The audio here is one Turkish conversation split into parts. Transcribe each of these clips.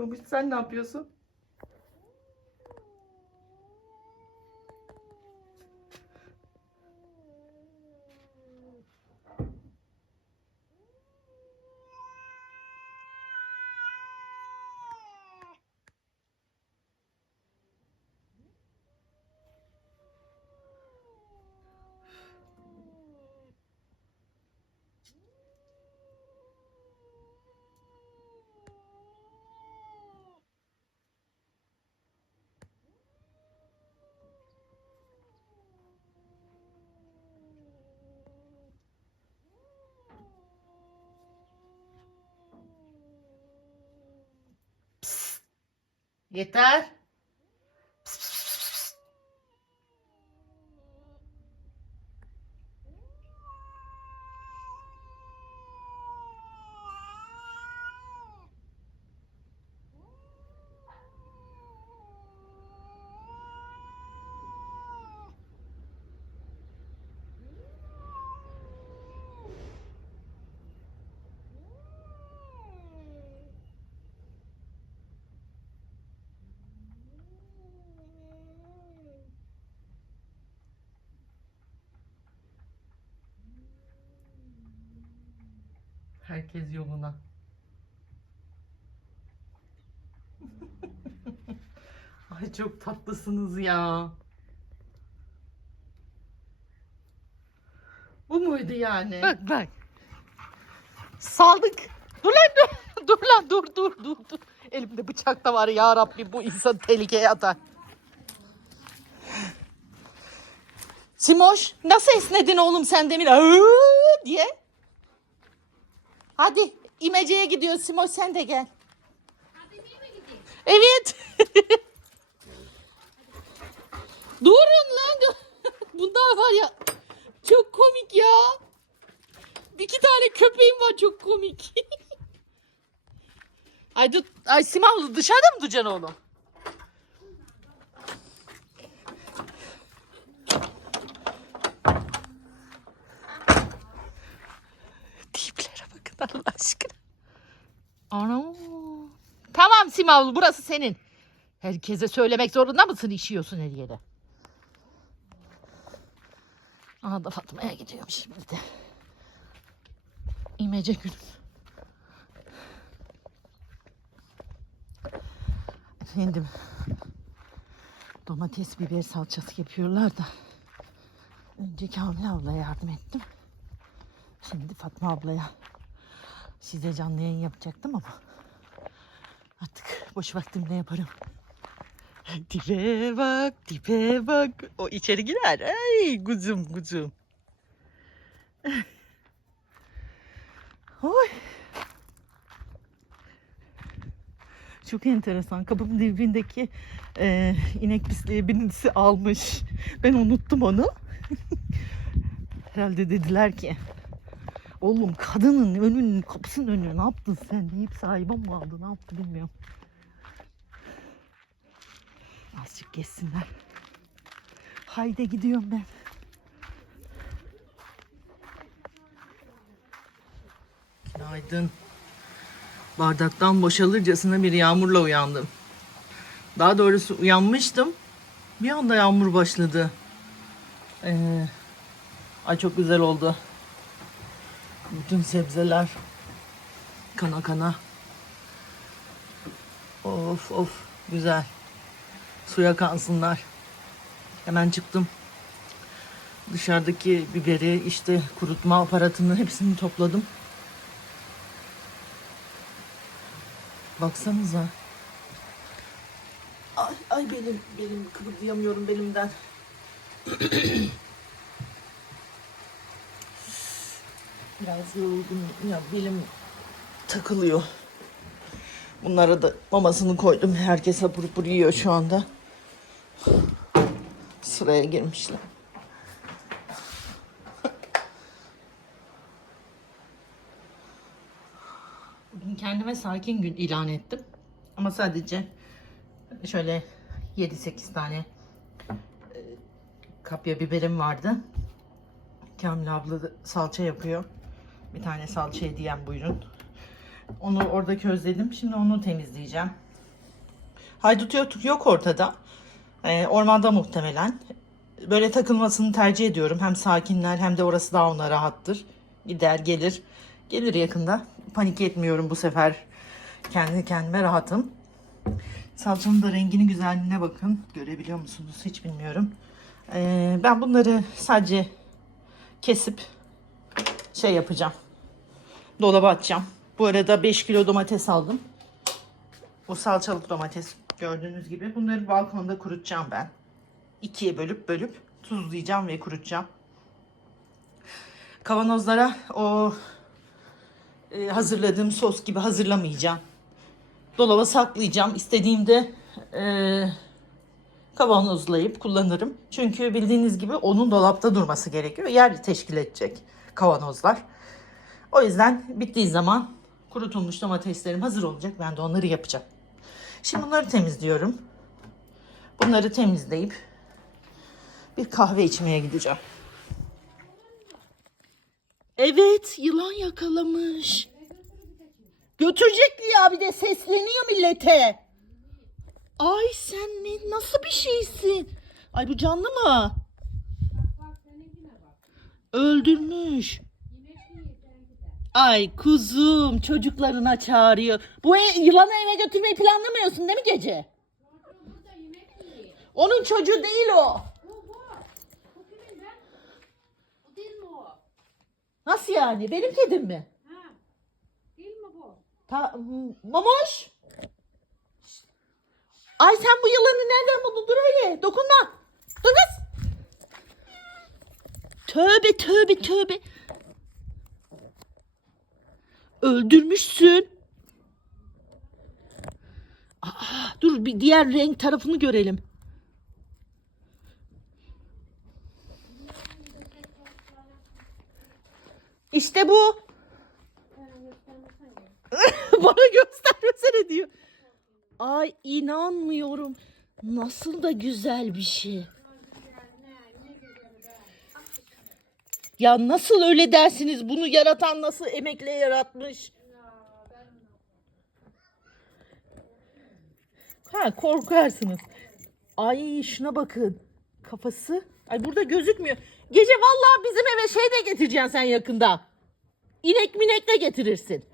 Babuş sen ne yapıyorsun? Yeter. Herkes yoluna. Ay çok tatlısınız ya. Bu muydu yani? Bak bak. Saldık. Dur lan dur. Dur lan dur dur dur dur. Elimde bıçak da var ya Rabbi bu insan tehlikeye atar. Simoş nasıl esnedin oğlum sen demin "Aa!" diye. Hadi imeceye gidiyoruz Simoş sen de gel. Evet. Durun lan. Bunlar var ya çok komik ya. İki tane köpeğim var çok komik. ay, dur, ay Simal dışarıda mı duracaksın oğlum? Ana. Tamam Simal burası senin. Herkese söylemek zorunda mısın işiyorsun her yere? Aha da Fatma'ya gidiyorum şimdi de. İmece günüm. Efendim. Domates biber salçası yapıyorlar da. Önce Kamil ablaya yardım ettim. Şimdi Fatma ablaya size canlı yayın yapacaktım ama artık boş vaktimde yaparım. Dibe bak, dibe bak. O içeri girer. Ay kuzum kuzum. Oy. Çok enteresan. Kapımın dibindeki e, inek pisliği birincisi almış. Ben unuttum onu. Herhalde dediler ki Oğlum kadının önünün kapısının önüne ne yaptın sen deyip sahibi mi aldı ne yaptı bilmiyorum. Azıcık geçsinler. Haydi gidiyorum ben. Günaydın. Bardaktan boşalırcasına bir yağmurla uyandım. Daha doğrusu uyanmıştım. Bir anda yağmur başladı. Ee, ay çok güzel oldu. Bütün sebzeler kana kana. Of of güzel. Suya kansınlar. Hemen çıktım. Dışarıdaki biberi işte kurutma aparatını hepsini topladım. Baksanıza. Ay, ay benim benim kıpırdayamıyorum belimden. Biraz yorgun ya belim takılıyor. Bunlara da mamasını koydum. Herkes hapur hapur yiyor şu anda. Sıraya girmişler. Bugün kendime sakin gün ilan ettim. Ama sadece şöyle 7-8 tane e, kapya biberim vardı. Kamil abla salça yapıyor. Bir tane salça hediyen buyurun. Onu orada közledim. Şimdi onu temizleyeceğim. Haydut yok, yok ortada. Ee, ormanda muhtemelen. Böyle takılmasını tercih ediyorum. Hem sakinler hem de orası daha ona rahattır. Gider gelir. Gelir yakında. Panik etmiyorum bu sefer. Kendi kendime rahatım. Salçanın da renginin güzelliğine bakın. Görebiliyor musunuz? Hiç bilmiyorum. Ee, ben bunları sadece kesip şey yapacağım. Dolaba atacağım. Bu arada 5 kilo domates aldım. Bu salçalık domates gördüğünüz gibi. Bunları balkonda kurutacağım ben. İkiye bölüp bölüp tuzlayacağım ve kurutacağım. Kavanozlara o e, hazırladığım sos gibi hazırlamayacağım. Dolaba saklayacağım. İstediğimde e, kavanozlayıp kullanırım. Çünkü bildiğiniz gibi onun dolapta durması gerekiyor. Yer teşkil edecek kavanozlar. O yüzden bittiği zaman kurutulmuş domateslerim hazır olacak. Ben de onları yapacağım. Şimdi bunları temizliyorum. Bunları temizleyip bir kahve içmeye gideceğim. Evet, yılan yakalamış. Götürecek ya bir de sesleniyor millete. Ay sen ne nasıl bir şeysin? Ay bu canlı mı? Öldürmüş. Ay kuzum çocuklarına çağırıyor. Bu e- yılanı eve götürmeyi planlamıyorsun değil mi gece? Onun çocuğu değil o. Nasıl yani? Benim kedim mi? Ta Mamoş. Ay sen bu yılanı nereden buldun? Dur hele. Dokunma. Dur kız. Tövbe tövbe tövbe. Öldürmüşsün. Aa, dur bir diğer renk tarafını görelim. İşte bu. Bana göstermesene diyor. Ay inanmıyorum. Nasıl da güzel bir şey. Ya nasıl öyle dersiniz? Bunu yaratan nasıl emekle yaratmış? Ha korkarsınız. Ay şuna bakın. Kafası. Ay burada gözükmüyor. Gece vallahi bizim eve şey de getireceksin sen yakında. İnek minek de getirirsin.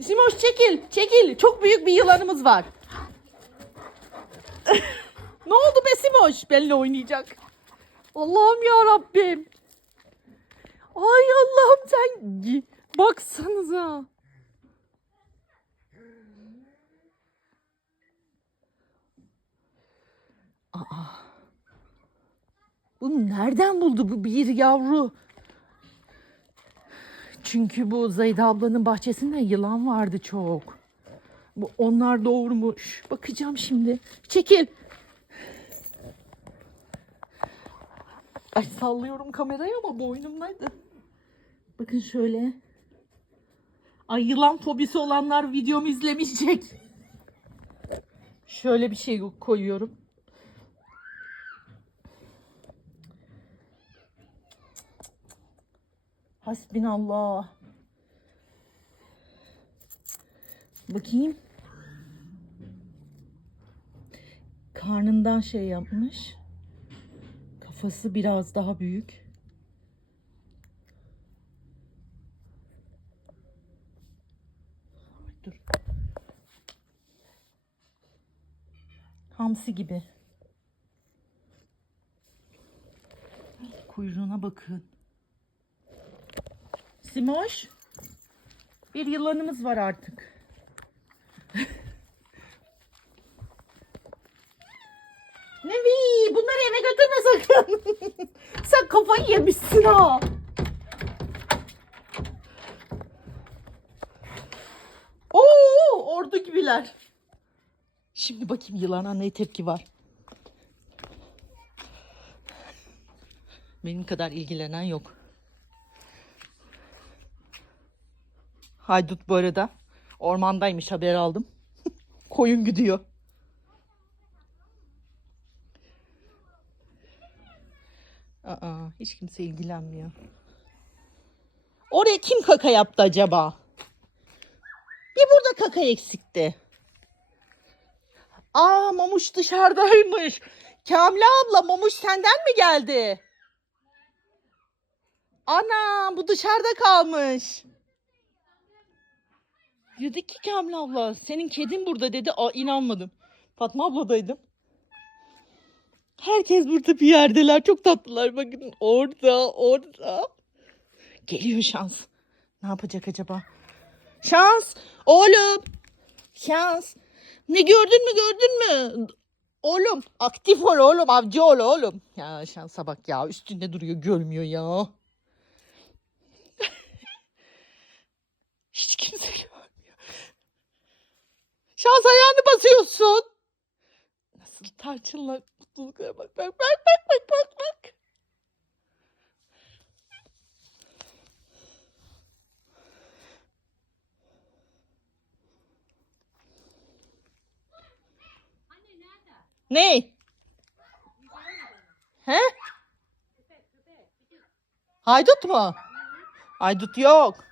Simoş çekil, çekil. Çok büyük bir yılanımız var. ne oldu be Simoş? Benimle oynayacak. Allah'ım ya Rabbim. Ay Allah'ım sen baksanıza. Aa. Bunu nereden buldu bu bir yavru? Çünkü bu Zeyda ablanın bahçesinde yılan vardı çok. Bu onlar doğurmuş. Bakacağım şimdi. Çekil. Ay sallıyorum kamerayı ama boynumdaydı. Bakın şöyle. Ay yılan fobisi olanlar videomu izlemeyecek. Şöyle bir şey koyuyorum. Hasbinallah. Bakayım. Karnından şey yapmış. Kafası biraz daha büyük. Dur. Hamsi gibi. Kuyruğuna bakın. Simoş. Bir yılanımız var artık. Nevi bunları eve götürme Sen kafayı yemişsin ha. Oo ordu gibiler. Şimdi bakayım yılana ne tepki var. Benim kadar ilgilenen yok. Haydut bu arada ormandaymış haber aldım. Koyun gidiyor. Aa, hiç kimse ilgilenmiyor. Oraya kim kaka yaptı acaba? Bir burada kaka eksikti. Aa Mamuş dışarıdaymış. Kamile abla Mamuş senden mi geldi? Ana bu dışarıda kalmış. Dedi ki Kamile abla senin kedin burada dedi. Aa inanmadım. Fatma abladaydım. Herkes burada bir yerdeler. Çok tatlılar. Bakın orada, orada. Geliyor şans. Ne yapacak acaba? Şans. Oğlum. Şans. Ne gördün mü gördün mü? Oğlum aktif ol oğlum avcı ol oğlum. Ya şansa bak ya üstünde duruyor görmüyor ya. Hiç kimse görmüyor. Şans ayağını basıyorsun. Nasıl tarçınla mutluluklara bak bak bak bak bak bak bak. Ne? He? Haydut mu? Haydut yok.